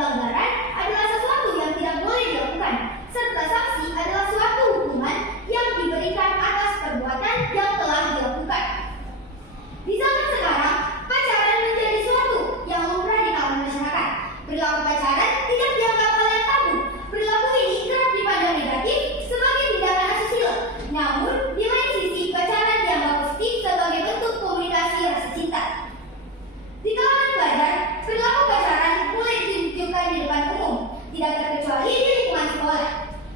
pelanggaran adalah sesuatu yang tidak boleh dilakukan, serta sanksi adalah suatu hukuman yang diberikan atas perbuatan yang telah dilakukan. Di zaman sekarang, pacaran menjadi suatu yang lumrah di kalangan masyarakat. Perilaku pacaran tidak dianggap hal yang tabu. Perilaku ini kerap dipandang negatif sebagai tindakan asusila. Namun, di lain sisi, pacaran dianggap positif sebagai bentuk komunikasi rasa cinta. Di kalangan pelajar, perilaku pacaran mulai ditunjukkan di depan umum, tidak terkecuali di lingkungan sekolah.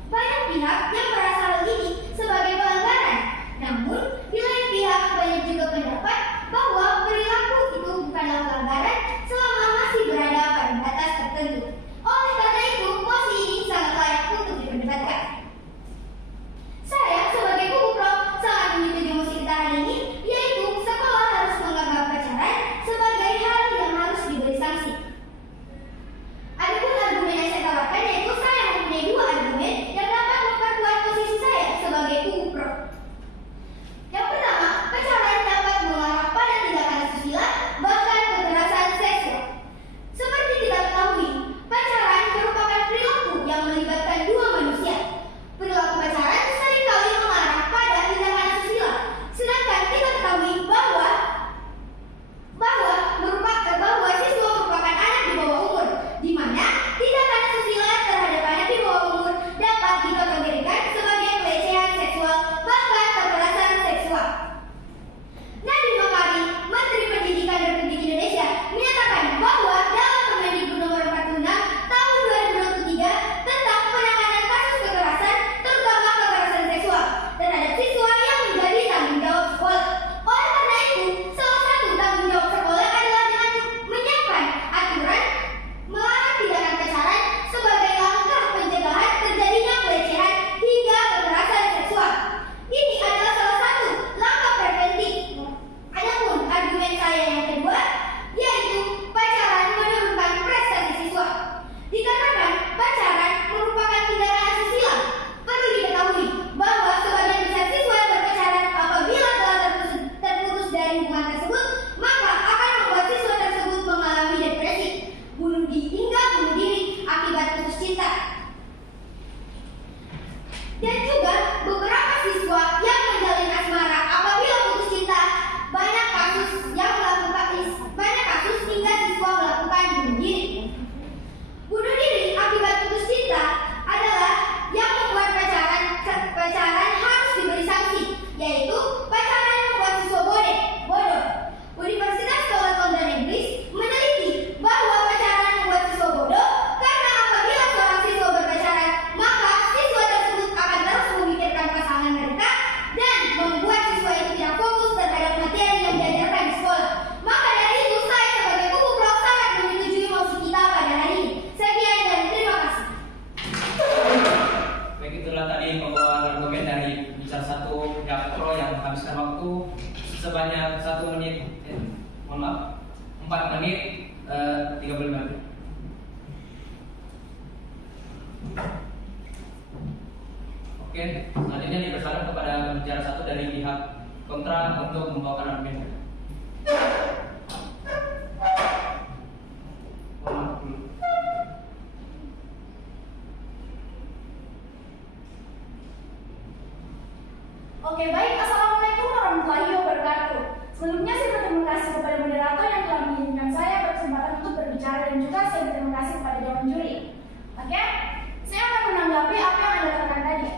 Banyak pihak yang merasa hal ini sebagai pelanggaran. Namun, di lain pihak banyak juga pendapat bahwa perilaku itu bukanlah pelanggaran selama masih berada pada batas tertentu. Oleh karena itu, posisi ini sangat layak untuk diperdebatkan. Saya sebagai kubu pro sangat menyetujui mosi kita hari ini, yaitu sekolah harus menganggap pacaran sebagai hal yang harus diberi sanksi. Adapun argumen yang saya tawarkan yaitu saya mempunyai dua argumen yang dapat memperkuat posisi saya sebagai kubu pro. Yang pertama, pacaran dapat mengarah pada tindakan asusila, bahkan kekerasan seksual. Seperti kita ketahui, pacaran merupakan perilaku yang melibatkan dua manusia. Perilaku pacaran seringkali mengarah pada tindakan asusila, sedangkan kita ketahui bahwa siswa merupakan anak di bawah umur, di mana tindakan asusila terhadap anak di bawah umur dapat dikategorikan sebagai pelecehan seksual, bahkan kekerasan seksual. Nadiem Makarim, Menteri Pendidikan Republik Indonesia, menyatakan bahwa dalam Permendikbud Nomor 46 Tahun 2023 tentang penanganan kasus kekerasan, terutama kekerasan seksual terhadap siswa yang menjadi tanggung jawab sekolah. Oleh karena itu, salah satu tanggung jawab sekolah adalah dengan menyiapkan aturan melarang tindakan pacaran sebagai langkah pencegahan terjadinya pelecehan hingga kekerasan seksual. Ini adalah salah satu langkah preventif. Adapun argumen saya yang kedua, yaitu pacaran menurunkan prestasi siswa. Dikarenakan pacaran merupakan tindakan asusila, perlu diketahui bahwa sebagian besar siswa yang berpacaran apabila telah terputus dari hubungan tersebut, maka akan membuat siswa tersebut mengalami depresi, bunuh diri akibat putus cinta. Dan juga beberapa siswa yang menjalin asmara apabila putus cinta, banyak kasus hingga siswa melakukan bunuh diri. Bunuh diri akibat putus cinta adalah yang membuat pacaran harus diberi sanksi, yaitu pacaran membuat siswa bodoh. Universitas College London Inggris meneliti bahwa pacaran membuat siswa bodoh karena apabila seorang siswa berpacaran, maka siswa tersebut akan terus memikirkan pasangan mereka dan membuat siswa itu tidak fokus terhadap materi yang diajarkan di sekolah. Maka dari itu, saya sebagai kubu pro sangat menyetujui mosi kita pada hari ini. Sekian dan terima kasih. Baik, itulah tadi pembawaan argumen dari bicara satu pihak pro yang menghabiskan waktu sebanyak 1 menit, 4 menit 35 detik. Oke, selanjutnya dipersilakan kepada bicara satu dari pihak kontra untuk membawakan argumen. Oke, baik. Assalamualaikum warahmatullahi wabarakatuh. Sebelumnya saya berterima kasih kepada moderator yang telah mengizinkan saya berkesempatan untuk berbicara, dan juga saya berterima kasih kepada dewan juri. Oke, saya akan menanggapi apa yang Anda katakan tadi.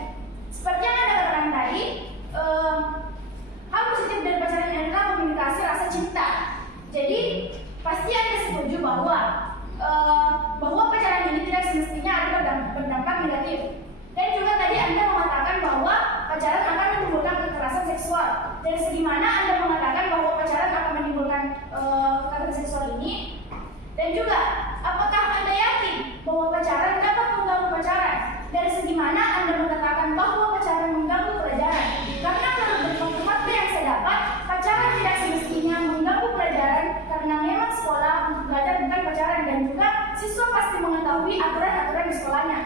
Seperti yang Anda katakan tadi, hal positif dari pacaran adalah komunikasi rasa cinta. Jadi pasti Anda setuju bahwa pacaran ini tidak semestinya ada berdampak negatif. Dan juga tadi Anda mengatakan bahwa pacaran akan menimbulkan kekerasan seksual. Dari segi mana Anda mengatakan bahwa pacaran akan menimbulkan kekerasan seksual ini? Dan juga, apakah Anda yakin bahwa pacaran dapat mengganggu pacaran? Dari segi mana Anda mengatakan bahwa pacaran mengganggu pelajaran? Karena menurut informasi yang saya dapat, pacaran tidak semestinya mengganggu pelajaran karena memang sekolah untuk belajar bukan pacaran, dan juga siswa pasti mengetahui aturan-aturan di sekolahnya.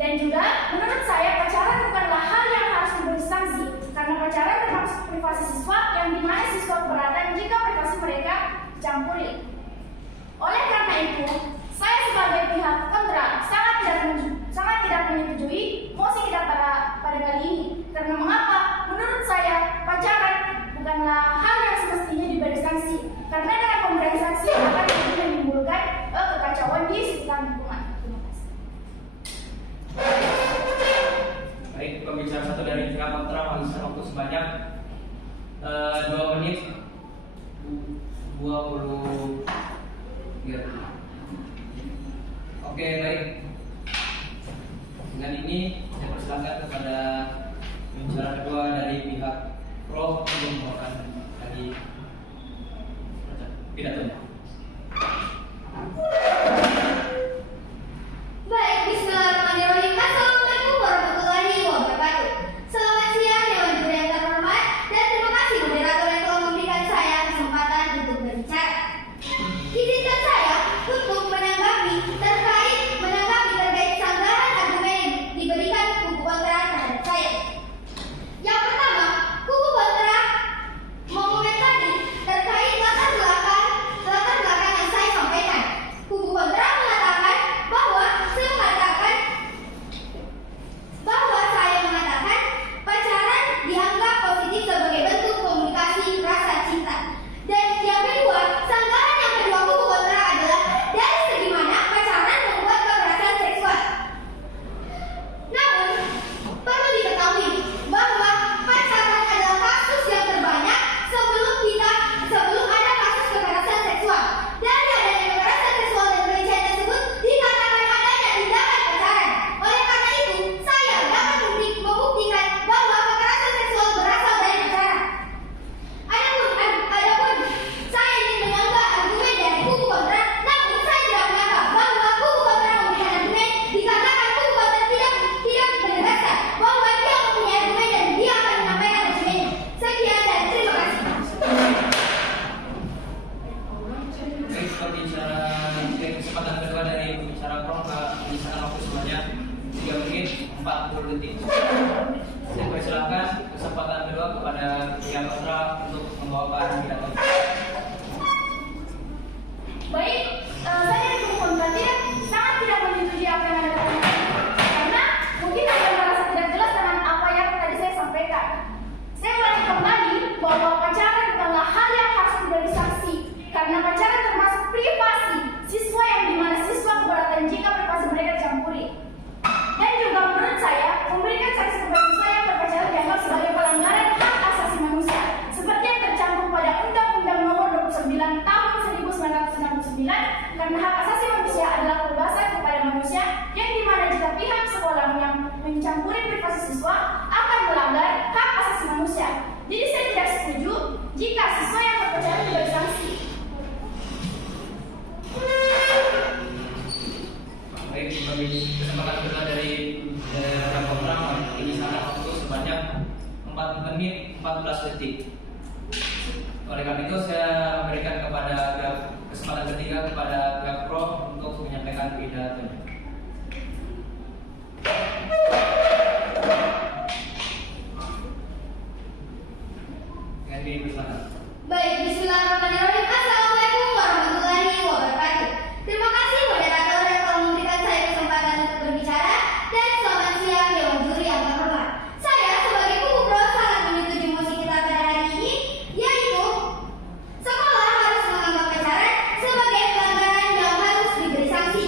Dan juga, menurut saya pacaran bukanlah hal yang harus diberi sanksi, karena pacaran termasuk privasi siswa yang dimana siswa keberatan jika privasi mereka dicampuri. Oleh karena itu, saya sebagai 23. Oke, baik. Dengan ini saya persilakan kepada pembicara kedua dari pihak pro untuk membawakan dari pidatonya. Baik, bismillahirrahmanirrahim. Assalamualaikum warahmatullahi wabarakatuh. Selamat siang Dewan Juri yang terhormat, dan terima kasih moderator yang telah memberikan saya kesempatan untuk berbicara. Izinkan saya untuk menanggapi terkait sanggahan argumen yang diberikan kubu kontra terhadap saya. Yang pertama, kubu kontra mengomentari terkait latar belakang yang saya sampaikan. Kubu kontra mengatakan bahwa saya mengatakan pacaran dianggap positif sebagai bentuk komunikasi rasa cinta. Dan yang kedua, sanggahan yang kedua kubu kontra adalah dari segi mana pacaran membuat kekerasan seksual. Namun, perlu diketahui bahwa pacaran adalah kasus yang terbanyak sebelum ada kasus kekerasan seksual. Dari adanya kekerasan seksual dan pelecehan tersebut dikatakan adanya tindakan pacaran. Oleh karena itu, saya dapat membuktikan bahwa kekerasan seksual berasal dari pacaran. Adapun saya ingin menyanggah argumen dari kubu kontra, namun saya tidak menganggap bahwa kubu kontra memberikan argumen dikarenakan kubu kontra tidak menegaskan bahwa dia mempunyai argumen dan dia akan menyampaikan argumennya. Sekian dan terima kasih. Baik, kesempatan kedua dari pembicara pro, menyisakan waktu sebanyak 3 menit 40 detik. Saya persilakan kesempatan kedua kepada pihak kontra untuk membawakan pidato. Baik, saya dari kubu kontra sangat tidak menyetujui apa yang Anda katakan. Karena mungkin Anda merasa tidak jelas dengan apa yang tadi saya sampaikan. Saya ulangi kembali bahwa pacaran bukanlah hal yang harus diberi sanksi, karena pacaran termasuk privasi siswa yang dimana siswa keberatan jika privasi mereka dicampuri. Dan juga menurut saya, memberikan sanksi kepada siswa yang berpacaran dianggap sebagai pelanggaran hak asasi manusia, seperti yang tercantum pada Undang-Undang Nomor 29 Tahun 1969, karena hak asasi manusia adalah kebebasan kepada manusia, yang dimana jika pihak sekolah yang mencampuri privasi siswa akan melanggar hak asasi manusia. Jadi saya tidak setuju jika siswa yang berpacaran diberi sanksi. Baik, bagi kesempatan kedua dari pihak kontra, menyisakan waktu sebanyak 4 menit 14 detik. Oleh karena itu, saya memberikan kesempatan ketiga kepada pihak pro untuk menyampaikan pidatonya. Dengan dipersilakan. Baik, bismillahirrahmanirrahim. Assalamualaikum warahmatullahi wabarakatuh. Terima kasih moderator yang telah memberikan saya kesempatan untuk berbicara, dan selamat siang Dewan Juri yang terhormat. Saya sebagai kubu pro sangat menyetujui mosi kita pada hari ini, yaitu sekolah harus menganggap pacaran sebagai pelanggaran yang harus diberi sanksi.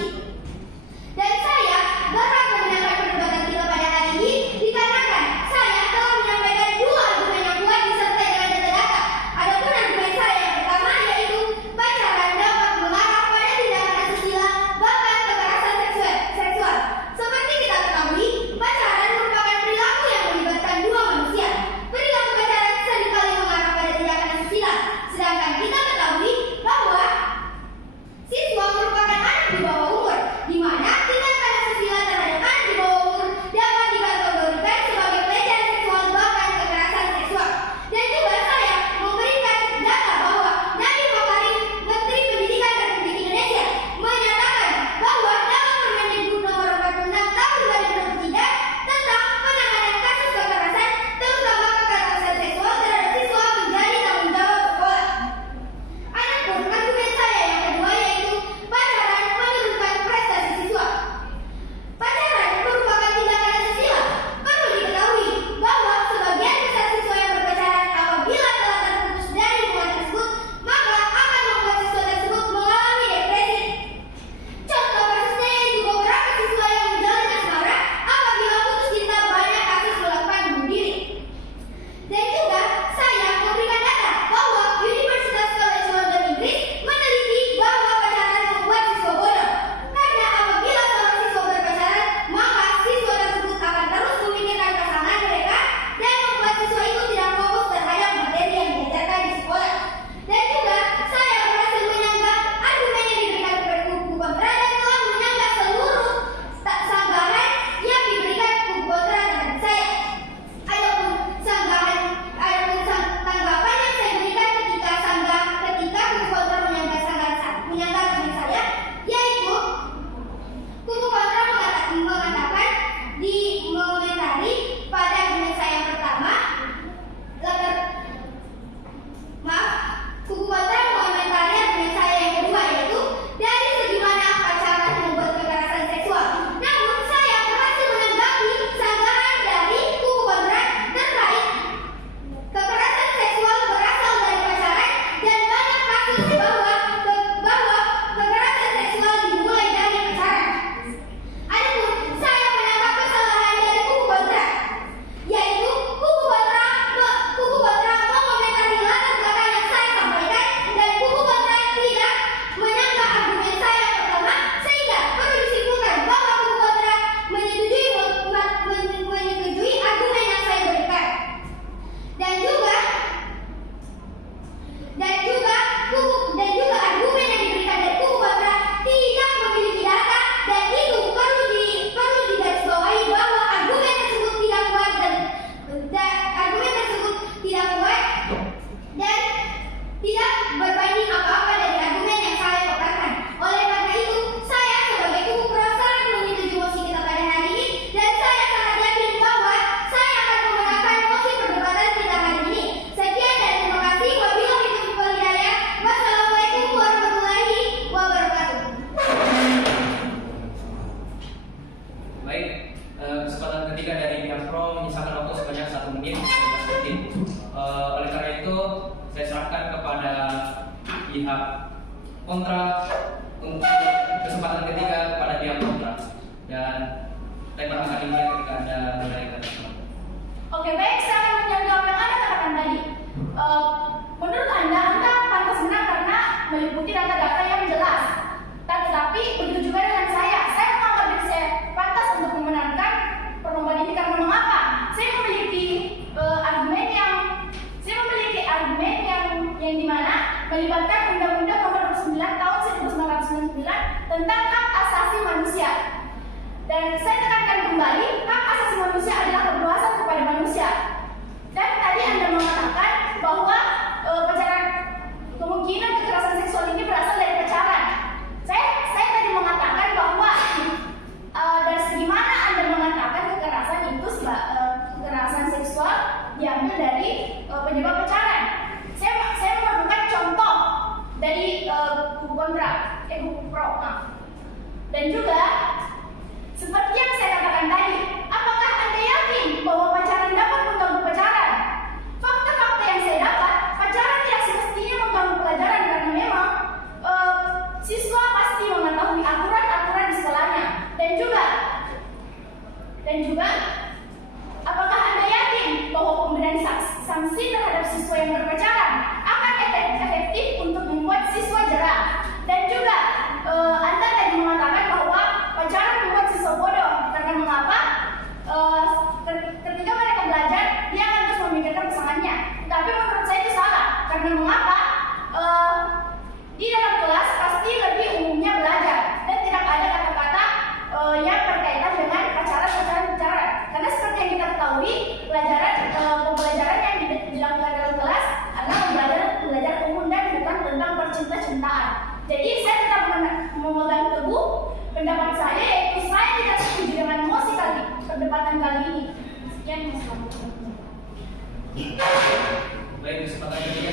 pihak kontra untuk kesempatan ketiga kepada pihak kontra, dan tema akademiknya ketika Anda menanyakan. Oke, baik, saya akan menjawab yang Anda katakan tadi. Menurut Anda pantas menang karena meliputi data-data yang jelas. Tetapi begitu juga dengan saya menganggap diri saya pantas untuk memenangkan perlombaan ini karena mengapa? Saya memiliki argumen yang dimana melibatkan Undang-Undang Nomor 9 Tahun 1999 tentang hak asasi manusia. Dan saya tekankan kembali, hak asasi manusia adalah kebebasan kepada manusia. Dan tadi Anda mengatakan bahwa kemungkinan kekerasan seksual ini berasal dari pacaran. Saya tadi mengatakan bahwa dari segi mana Anda mengatakan kekerasan seksual diambil dari penyebab pacaran. Saya memerlukan contoh dari buku pro. Dan juga seperti yang saya katakan tadi, apakah Anda yakin bahwa pacaran dapat mengganggu pacaran? Fakta-fakta yang saya dapat, pacaran tidak semestinya mengganggu pelajaran karena memang siswa pasti mengetahui aturan-aturan di sekolahnya. Dan juga apakah Anda yakin bahwa pemberian sanksi terhadap siswa yang berpacaran akan efektif untuk membuat siswa jerah? Dan juga Anda tadi mengatakan bahwa pacaran membuat siswa bodoh karena mengapa? Ketika mereka belajar, dia akan terus memikirkan pasangannya. Tapi menurut saya itu salah karena mengapa? Di dalam kelas pasti lebih umumnya belajar dan tidak ada kata-kata yang berkaitan dengan pacaran. Karena seperti yang kita ketahui, pembelajaran yang dilakukan dalam kelas adalah belajar umum dan bukan tentang percinta-cintaan. Jadi saya tetap memegang teguh pendapat saya, yaitu saya tidak setuju dengan mosi perdebatan kali ini. Sekian, Mas. Baik, kesempatan ketiga